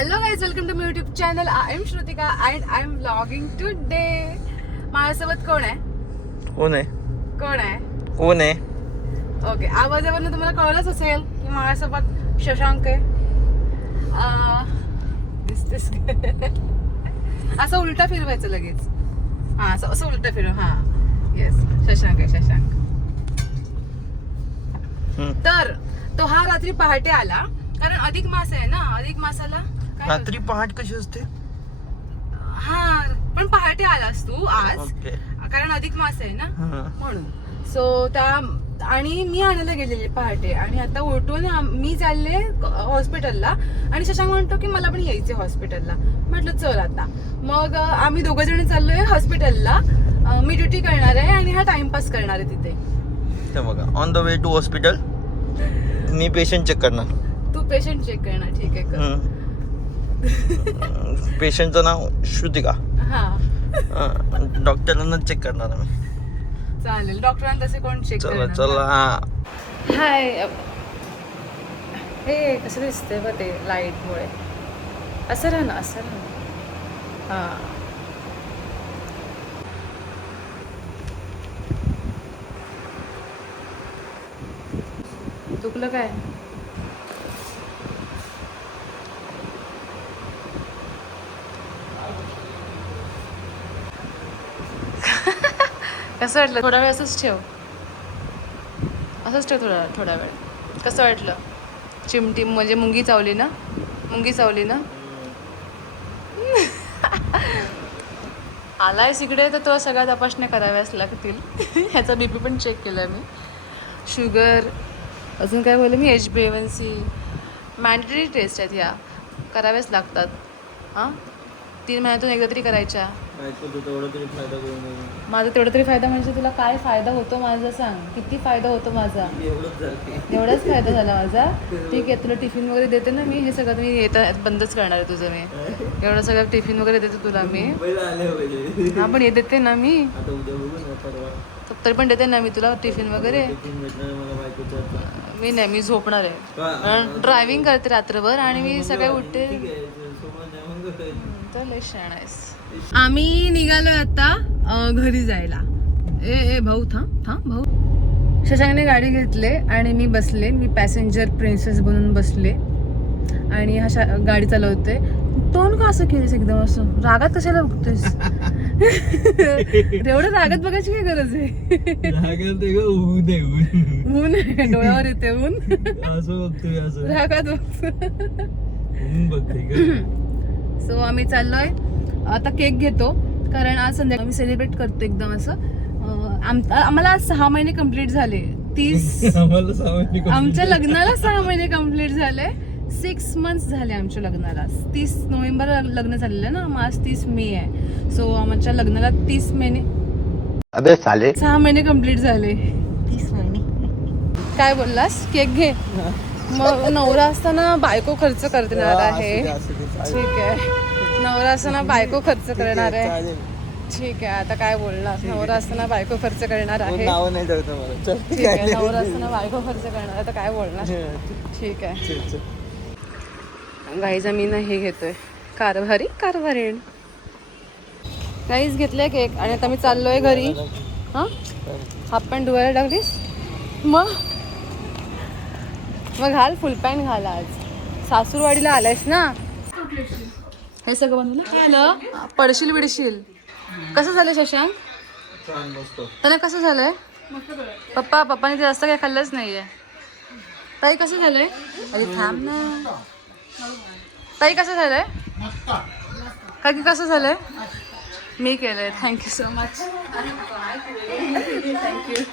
Hello guys, welcome to my YouTube channel. I am Shrutika and I am vlogging today. माझ्यासोबत कोण आहे? कोण आहे? कोण आहे? कोण आहे? ओके, आवाजावरून तुम्हाला कळलंच असेल की माझ्यासोबत शशांक आहे. दिसतेस असं उलटा फिरवायचं लगेच. हा, असं उलटा फिरव. हा, येस, शशांक आहे, शशांक. तर तो हा रात्री पहाटे आला कारण अधिक मास आहे ना. अधिक मासाला रात्री पहाट कशी असते? हा, पण पहाटे आलास तू आज. ओके. कारण अधिक मास आहे ना म्हणून. सो त्या आणि मी आणायला गेलेले पहाटे आणि आता उठून मी चालले हॉस्पिटलला आणि शशांक म्हणतो की मला पण यायचे हॉस्पिटलला. म्हटलं चल आता. मग आम्ही दोघं जण चाललोय हॉस्पिटलला. मी ड्युटी करणार आहे आणि हा टाइमपास करणार आहे तिथे. ते बघा, on the way to hospital मी पेशंट चेक करणार. तू पेशंट चेक करणार? ठीक आहे, कर. पेशंटचं नाव श्रुतिका. हा, डॉक्टरांना चेक करणार मी. चालेल. डॉक्टरांना तसे कोण चेक चला करणार? चला. हाय. हे कसं दिसतंय बघ ते लाईटमुळे. असं राहा ना, असं राहा. हा, चुकलं काय? कसं वाटलं? थोडा वेळ असंच ठेव, असंच ठेव थोडा वेळ. कसं वाटलं? चिमटी म्हणजे मुंगी चावली ना? मुंगी चावली ना? आलायस इकडे तर तो सगळ्या तपासण्या कराव्याच लागतील. ह्याचा BP पण चेक केला मी, शुगर, अजून काय बोलले मी, HbA1c. मॅन्डेटरी टेस्ट आहेत ह्या, कराव्याच लागतात. हां, 3 महिन्यातून एकदा तरी करायच्या. माझा तेवढा तरी फायदा म्हणजे तुला काय फायदा होतो माझा सांग? किती फायदा होतो माझा? एवढाच फायदा झाला माझा. ठीक आहे, तुला टिफिन वगैरे देते ना मी. हे सगळं मी येता बंदच करणार आहे तुझं मी. एवढं सगळं टिफिन वगैरे देते तुला मी. हा, पण हे देते ना मी. तरी पण देते ना मी तुला टिफिन वगैरे. मी नाही, मी झोपणार आहे. ड्रायव्हिंग करते रात्रभर आणि मी सगळे उठते. तर लय शहाणा आहेस. आम्ही निघालोय आता घरी जायला. ए भाऊ, थांब भाऊ. शशांकने गाडी घेतले आणि मी बसले. मी पॅसेंजर प्रिन्सेस बनून बसले आणि हा गाडी चालवते. तोंड का असं केलीस एकदम? असं रागात कशाला बघतोयस? एवढं रागात बघायची काय गरज आहे? ऊन डोळ्यावर येते ऊन. रागात बघतो. सो आम्ही चाललोय आता. केक घेतो कारण आज संध्याकाळी आम्ही सेलिब्रेट करतो एकदम असं. आम्हाला 6 महिने कंप्लीट झाले. 30 आमच्या लग्नाला 6 महिने कंप्लीट झाले. 6 months झाले आमच्या लग्नाला. 30 नोव्हेंबर लग्न झालेलं ना, मग आज 30 मे आहे. सो आमच्या लग्नाला 30 महिने, 6 महिने कंप्लीट झाले. 30 महिने काय बोललास? केक घे. मग नवरा असताना बायको खर्च करणार आहे. ठीक आहे, नवरा असताना बायको खर्च करणार आहे. ठीक आहे, आता काय बोलणार? नवरा असताना बायको खर्च करणार आहे. ठीक आहे, नवरा असताना बायको खर्च करणार. आता काय बोलणार? ठीक आहे. गाईज आम्ही ना हे घेतोय, कारभारी. गाईज घेतलंय केक आणि आता मी चाललोय घरी. हां, हाफ पॅन्ट धुवायला टाकलीस? मग घाल, फुल पॅन्ट घाल. आज सासूरवाडीला आलायस ना. हे सगळं बनवलं काय आलं? पडशील बिडशील. कसं झालं शशांक? त्याला कसं झालंय? पप्पाने ते जास्त काय खाल्लंच नाहीये. ताई कसं झालंय? अरे थांब ना. ताई कसं झालंय? काय की कसं झालंय? मी केलंय. Thank you so much. थँक्यू.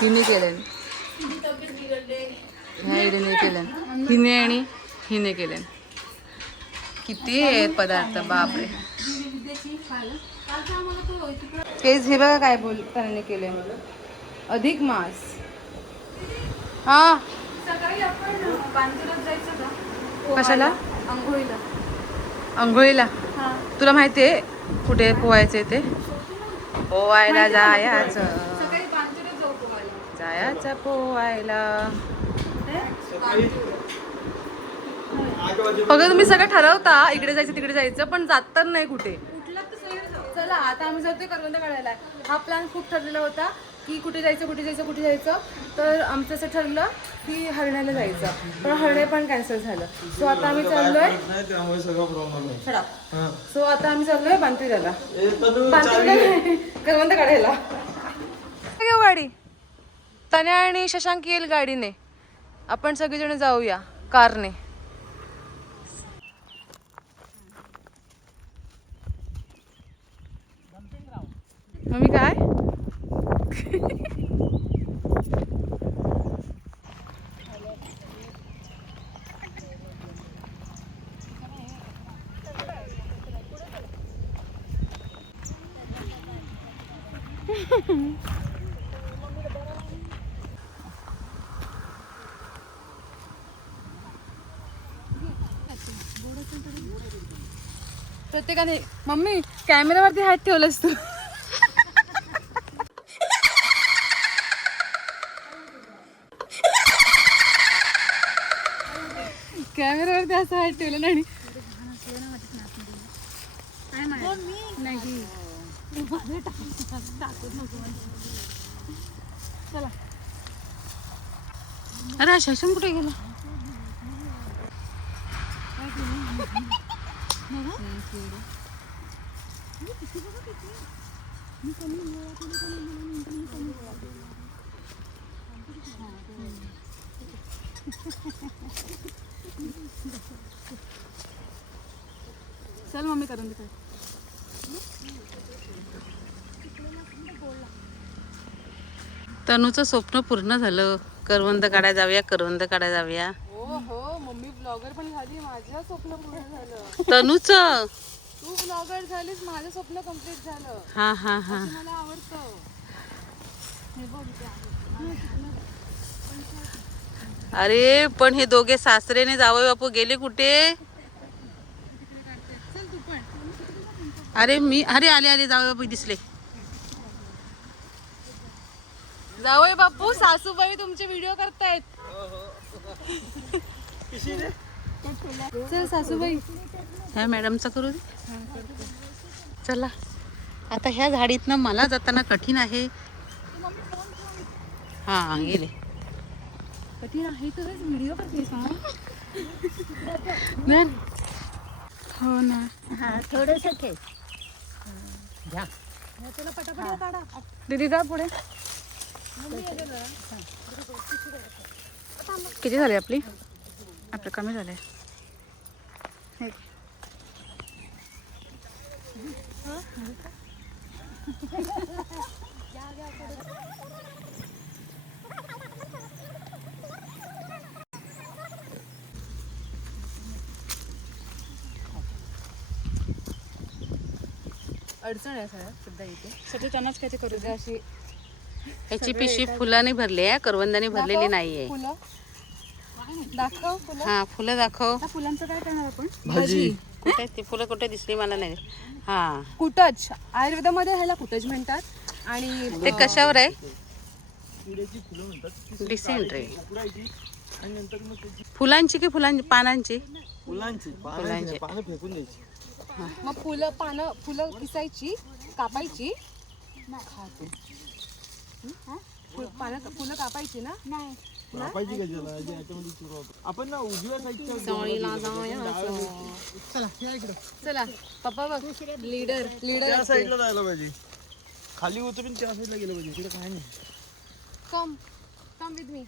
हिने केलं, हिने केलं, हिने आणि हिने केलं. किती आहेत पदार्थ, बापरे. तेच हे बघा काय त्याने केले. अधिक मास. हा, सकाळी आपण पानसुरात जायचं का? कशाला? आंघोळीला. तुला माहिती आहे कुठे पोहायचे ते? पोहायला जायचं. जायचं पोहायला. बघा तुम्ही सगळं ठरवता इकडे जायचं तिकडे जायचं पण जात तर नाही कुठे. चला आता आम्ही जातोय करवंद काढायला. हा प्लॅन खूप ठरलेला होता की कुठे जायचं कुठे जायचं कुठे जायचं. तर आमचं असं ठरलं की हरण्याला जायचं पण हरणे पण कॅन्सल झालं. सो आता आम्ही चाललोय बांतिराला करवंद काढायला. घेऊ गाडी. तन्या आणि शशांक येईल गाडीने. आपण सगळेजण जाऊया कारने. मम्मी काय प्रत्येकाने. मम्मी कॅमेऱ्यावरती हात ठेवलंस तू. कॅमेऱ्यावरती असं हात ठेवलं नाही. चला. अरे शशन कुठे गेला. चल मम्मी करून दे. तनूचं स्वप्न पूर्ण झालं. करवंद काढायला जाऊया करवंद काढायला जाऊया. हो मम्मी ब्लॉगर पण झाली. माझं स्वप्न पूर्ण झालं. तनूचं तू ब्लॉगर झालीस माझं स्वप्न कंप्लीट झालं. हा हा हा. मला आवडतं. अरे पण हे दोघे सासरेने जावई बापू गेले कुठे. अरे अरे आले जावई बापू दिसले. जावई बापू सासूबाई तुमचे व्हिडिओ करतायत. चल सासूबाई. ह्या मॅडमचा करू दे. चला आता ह्या झाडीतनं मला जाताना कठीण आहे. हा गेले. कठीण आहे तर व्हिडिओ करतेस. हो ना. थोडस दीदी जा पुढे. किती झाली आपली. आपलं कमी झालंय. अडचण आहे सध्या इथे. सगळे त्यांनाच काय ते करू सध्या अशी ह्याची पिशवी फुलाने भरली आहे करवंदाने भरलेली नाहीये. फुलं दाखव. फुलं हा फुलं दाखव. फुलांचं काय करणार आपण. भाजी. कुठे ती फुलं कुठे दिसली मला नाही. हा कुटच आयुर्वेदामध्ये ह्याला कुटच म्हणतात. आणि ते कशावर आहे. डिसेंट्री. फुलांची की पानांची. फुलांची पानं फेकून द्यायची. मग फुलं किसायची कापायची. फुलं कापायची ना. कापायची का त्याला याच्यामध्ये चुरा होतो. आपण ना उजव्या साईडच्या चला पप्पा बघ. लीडर त्या साईडला जायला पाहिजे. खाली उतरून त्या साईडला गेलं पाहिजे. तिकडे काय नाही. Come with me.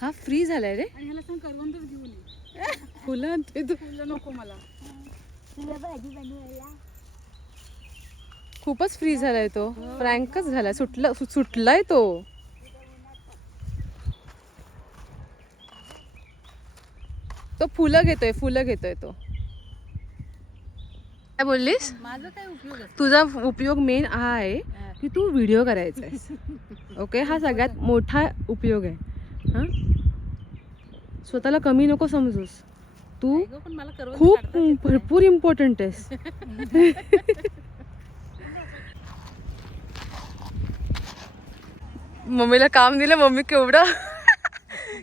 हा फ्री झालाय रे. फुलं नको मला. खूपच फ्री झालाय तो. फ्रँकच झालाय. सुटलाय तो. फुलं घेतोय तो. काय बोललीस. माझा काय उपयोग आहे. तुझा उपयोग मेन हा आहे की तू व्हिडिओ करायचा आहे. ओके हा सगळ्यात मोठा उपयोग आहे. हा स्वतःला कमी नको समजूस. तू पण मला करवंद खूप काढताच येत नाही. भरपूर इम्पॉर्टंट आहेस. मम्मीला काम दिलं. मम्मी केवढं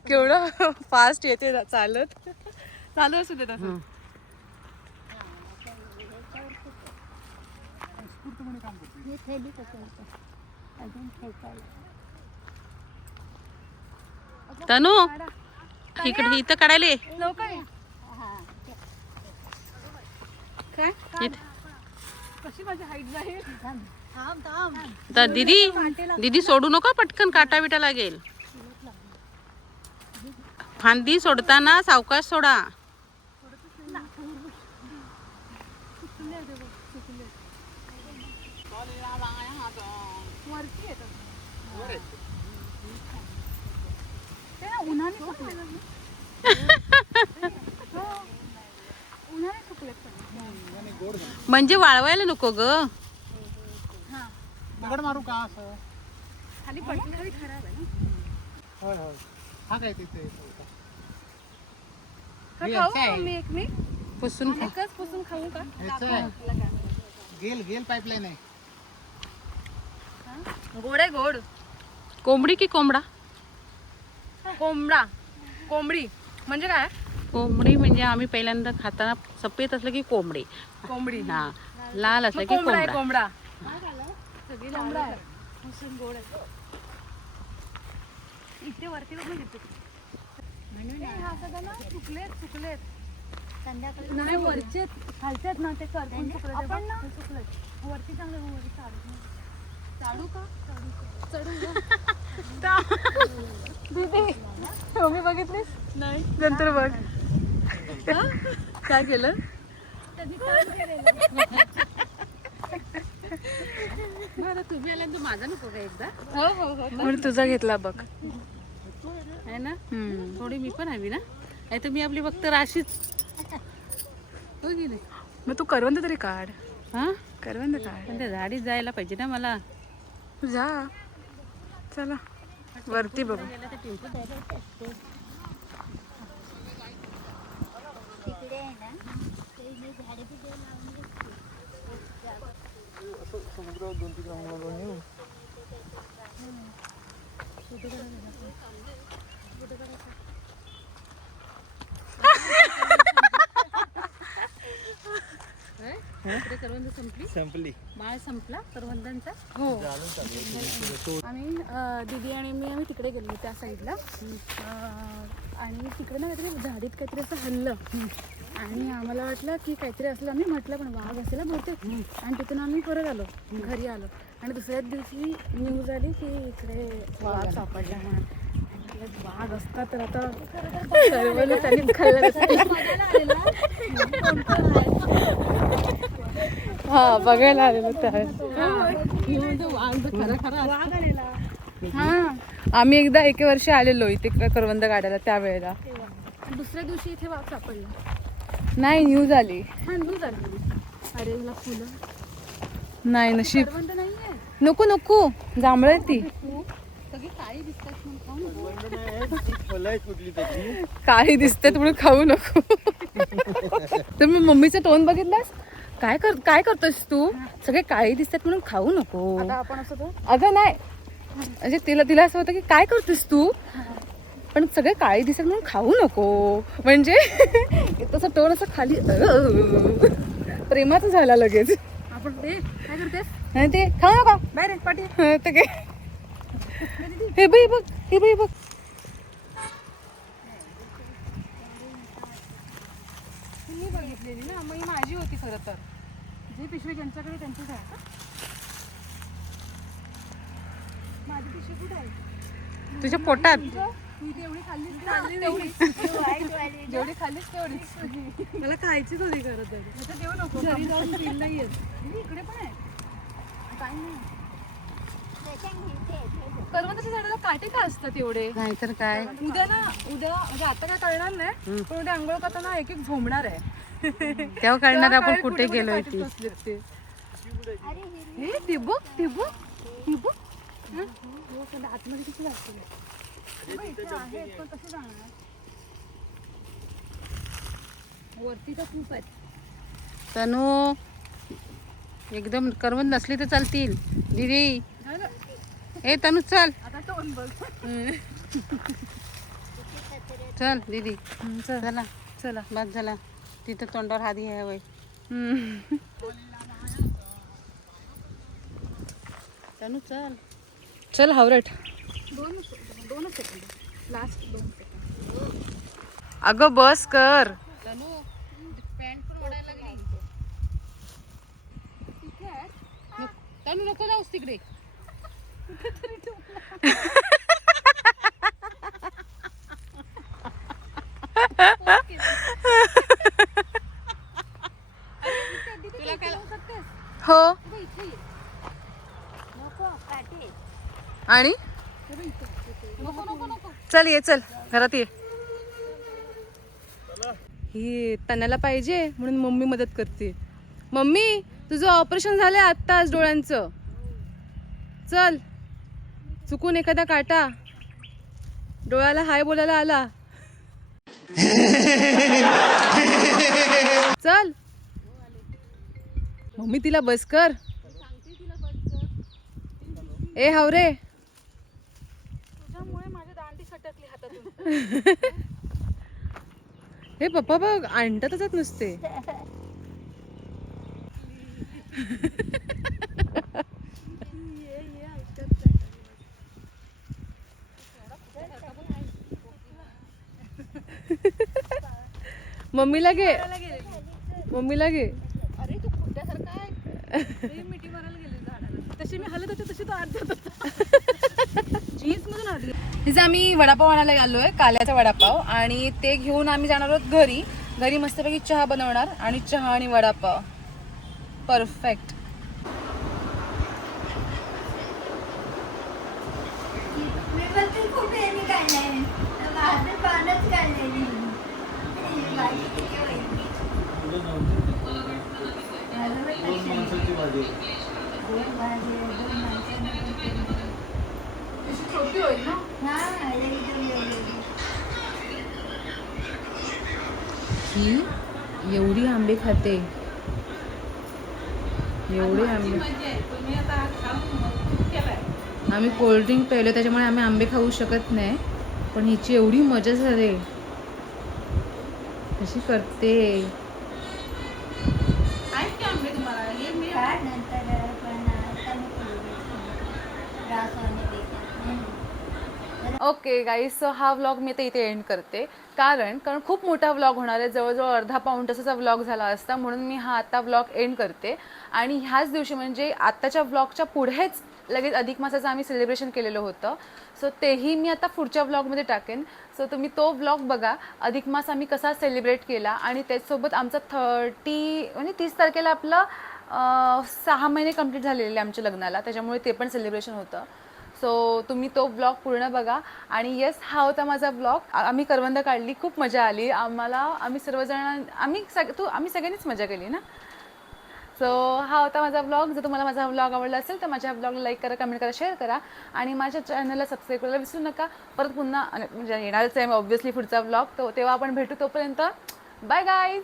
केवढं फास्ट येते चालत. चालू असू दे तसं. हे थैली पकडतो. अजून फेकायला. तनू इकडे इथं काढायला ये. लवकर ये. हा. काय इथं. कशी माझी हाईट जाईल. थांब थांब. तर दीदी सोडू नका पटकन, काटा बिटा लागेल. फांदी सोडताना सावकाश सोडा. वरती येतं. ते ना उन्हाने सुकले. उन्हाने सुकले म्हणजे वाळवायला नको ग. दगड मारू का असं? खाली पडली खाली खराब आहे ना. होय होय. हा काय तिथे हा खाऊ मी एक मी पुसून खा. एकच पुसून खाऊ का. गेल पाईपलाईन आहे. गोड आहे गोड. कोंबडी की कोंबडा? कोंबडा. कोंबडी म्हणजे काय. कोंबडी म्हणजे आम्ही पहिल्यांदा खाताना सफेद असलं की कोंबडी, कोंबडी. हा लाल असलं की कोंबडा आहे कोंबडा. कोंबडा. कोंबडा आहे. पुसून गोड आहे. इथे वरती बघ ना. म्हणून हा सगळं ना सुकलेत सुकलेत. संध्याकाळी नाही वरचे खालचे ना ते करपून सुकले. आपण ना सुकलेत. वरती चांगलं वरती चालू का. चढू दीदी मम्मी बघितलीस नाही नंतर बघ. काय केलं. बरं तुम्ही आल्यानंतर माझा नको का एकदा. हो हो हो म्हणून तुझा घेतला बघ. आहे ना थोडी मी पण हवी ना. नाही तर मी आपली फक्त राशीच हो की नाही. मग तू करवंद तरी काढ. हा करवंद काढ. पण त्या झाडीत जायला पाहिजे ना मला. जा चला वरती बघू. तिकडे आहे ना ते मी झाडे बिडे लावून घेतली. समुद्रावर 2-3 राऊंड येऊ. इकडे करवंद संपली. संपली. माळ संपला करवंदांचा. हो आम्ही दीदी आणि मी आम्ही तिकडे गेलो त्या साईडला. आणि तिकडे ना काहीतरी झाडीत काहीतरी असं हल्लं. आणि आम्हाला वाटलं की काहीतरी असलं. आम्ही म्हटलं पण वाघ असेल बहुतेक. आणि तिथून आम्ही परत आलो घरी आलो. आणि दुसऱ्याच दिवशी न्यूज आली की इकडे वाघ सापडला म्हणून. म्हटलं, वाघ असता तर आता सर्व त्यांनी खाल्लं नसतं. हा बघायला आलेलो त्या. हा आम्ही एकदा 1 वर्ष आलेलो इथे करवंद काढायला त्यावेळेला. दुसऱ्या दिवशी इथे वाघ सापडला. नाही न्यूज आली. हा न्यूज आली. अरे मला फुलं नाही नशीब. करवंद नाहीये. नको नको जांभळ ती सगळी काळी दिसतात कुठली त्याची काळी दिसते म्हणून खाऊ नको. तर मी मम्मीचा टोन बघितलास. काय करतोस तू. सगळे काळी दिसतात म्हणून खाऊ नको. आपण असं अगं नाही म्हणजे तिला असं होतं की काय करतोस तू. पण सगळे काळी दिसतात म्हणून खाऊ नको. म्हणजे तसं टोन असं खाली प्रेमाचं झाला लगेच. आपण ते काय करतेस. आणि ते खाऊ नका बाहेर पाठी. ते काय हे बाई बघ हे बाई बघ. मी बघितलेली ना मग ही माझी होती खरं तर. जे पिशवी ज्यांच्याकडे त्यांचीच आहे. माझी पिशवी कुठे आहे. तुझ्या पोटात. तू ती एवढी खाल्लीस तेवढी. जेवढी खाल्लीस तेवढीच. मला खायचीच होती खरं तर. देऊ नको घरी जाऊन पिल नाही येत. इकडे पण आहे. काय नाही. करवंदाच्या झाडाला काटे का असतात एवढे. नाहीतर काय. उद्या म्हणजे आता काय करणार नाही पण उद्या आंघोळ करताना एक झोमणार आहे. तेव्हा कळणार आपण कुठे गेलोय ती. हे टिबुक टिबुक टिबुक आतमध्ये किती लागते. पण कसं जाणार. वरती तर खूप आहेत. तनू एकदम करवंद नसली तर चालतील. दीदी ए तनु चल आता टोन बघ. चल दीदी चल चला चला. बस झाला. तिथं तोंडावर हात घ्या वय. तनु चल. चल हावरट. 2 सेकंद लास्ट 2 सेकंद. अगं बस कर. तनु पॅन्ट पण ओढायला लागली. तनु नको जाऊस तिकडे. तुला काय हो आणि नको नको नको. चल ये चल घरात ये. ही तन्याला पाहिजे म्हणून मम्मी मदत करते. मम्मी तुझं ऑपरेशन झालंय आत्ताच डोळ्यांचं. चल चुकून एखादा काटा डोळ्याला हाय बोलायला आला. चल मम्मी तिला बस कर. ए हावरे तुझ्यामुळे माझी दांडी सटकली हातातून. हे पप्पा बघ आणतातच नुसते. मम्मीला घे मम्मीला घे. अरे तू खुट्ट्यासारखा आहे. मिठी मारायला गेले झाडाला. तशी मी हलत होते तशी तो अर्धत होता. जीन्स मधून आली. तिथे आम्ही वडापाव आणायला आलोय काल्याचा वडापाव आणि ते घेऊन आम्ही जाणार आहोत घरी. घरी मस्तपैकी चहा बनवणार आणि चहा आणि वडापाव परफेक्ट. मी बोलते खूप यांनी काढलंय माझं पानच काढलेली भाजी किती व्हायची दोन भाजी दोन माणसांना छोटी होईल ना. हा एकदम ही एवढी आंबे खाते. एवढे आंबे. तुम्ही आता खाऊन केलाय. आम्ही कोल्ड्रिंक प्यायलो त्याच्यामुळे आम्ही आंबे खाऊ शकत नाही. पण हिची एवढी मजा झाली. कशी करते. आहेत की आंबे तुम्हाला? हे मी काय नंतर पण आता नको त्रास होण्यापेक्षा ओके गाईज सो हा व्लॉग मी आता इथे एंड करते. कारण खूप मोठा व्लॉग होणार आहे. जवळजवळ अर्धा पाऊण तासाचा व्लॉग झाला असता म्हणून मी हा आता व्लॉग एंड करते. आणि ह्याच दिवशी म्हणजे आत्ताच्या व्लॉगच्या पुढेच लगेच अधिक मासाचं आम्ही सेलिब्रेशन केलेलं होतं. सो तेही मी आता पुढच्या व्लॉगमध्ये टाकेन. सो तुम्ही तो व्लॉग बघा. अधिक मास आम्ही कसा सेलिब्रेट केला आणि त्याचसोबत आमचं 30 तारखेला आपलं 6 महिने कंप्लीट झालेले आमच्या लग्नाला. त्याच्यामुळे ते पण सेलिब्रेशन होतं. सो तुम्ही तो व्लॉग पूर्ण बघा. आणि येस हा होता माझा व्लॉग. आम्ही करवंद काढली. खूप मजा आली आम्हाला. आम्ही सर्वजण आम्ही सगळ्यांनीच मजा केली ना. सो हा होता माझा व्लॉग. जर तुम्हाला माझा व्लॉग आवडला असेल तर माझ्या व्लॉगला लाईक करा, कमेंट करा, शेअर करा आणि माझ्या चॅनलला सबस्क्राईब करायला विसरू नका. परत पुन्हा म्हणजे येणारच आहे ऑब्व्हियसली पुढचा व्लॉग. तो तेव्हा आपण भेटू. तोपर्यंत बाय गाईज.